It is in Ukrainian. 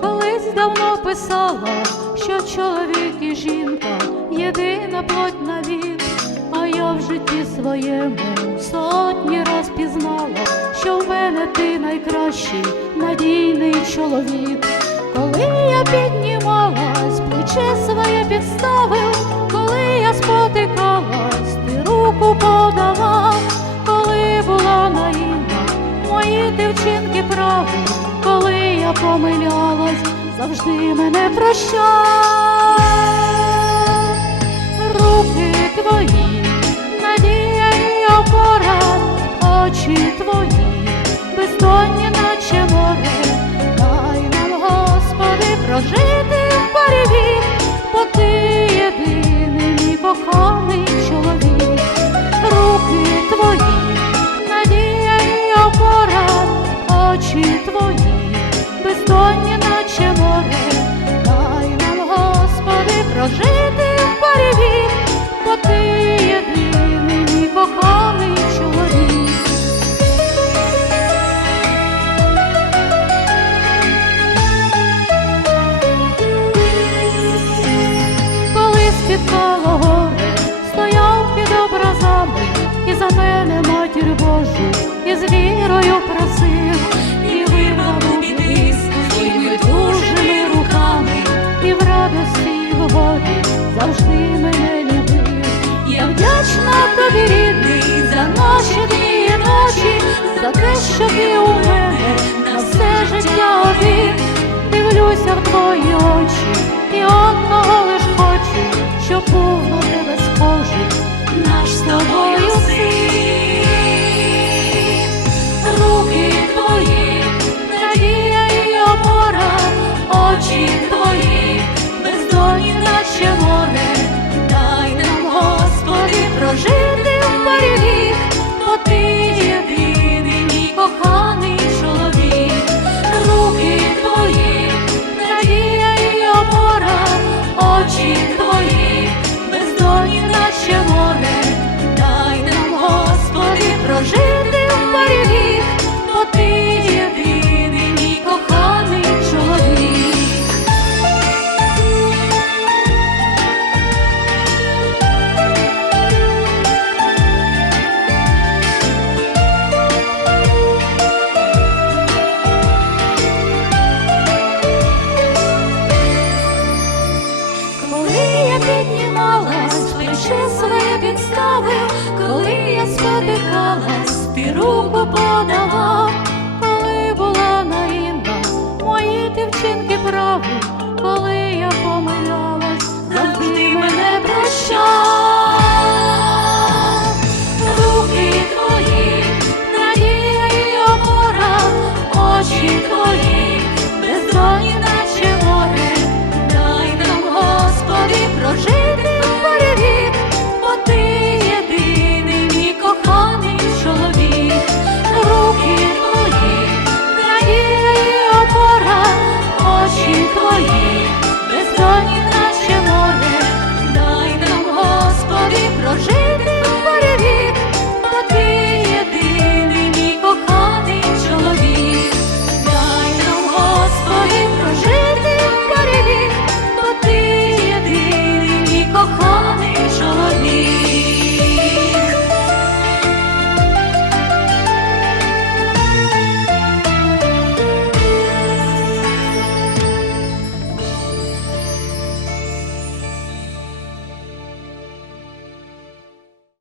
колись давно писала, що чоловік і жінка єдина плоть на вік, а я в житті своєму сотні раз пізнала, що в мене ти найкращий надійний чоловік. Коли я піднімалась, плече своє підставив, коли я спотикалась, ти руку подавав, помилялась, завжди мене прощай, Руки твої, надія і опора, очі твої, спіткало стояв під образами, і за мене матір Божу, і з вірою просив, і вигнав у біди своїми дужими руками, і в радості, і в горі завжди мене любив. Я вдячна тобі, рідний, за наші дні і ночі, за те, що ти у мене на все життя обід. Дивлюся в твої очі, сміялась, плече своє підставив, коли я спотикалась, ти руку подала, коли була наївна, мої дівчинки прави, коли я помилялась, завжди мене прощав. Руки твої, надія і опора, очі твої, бездонні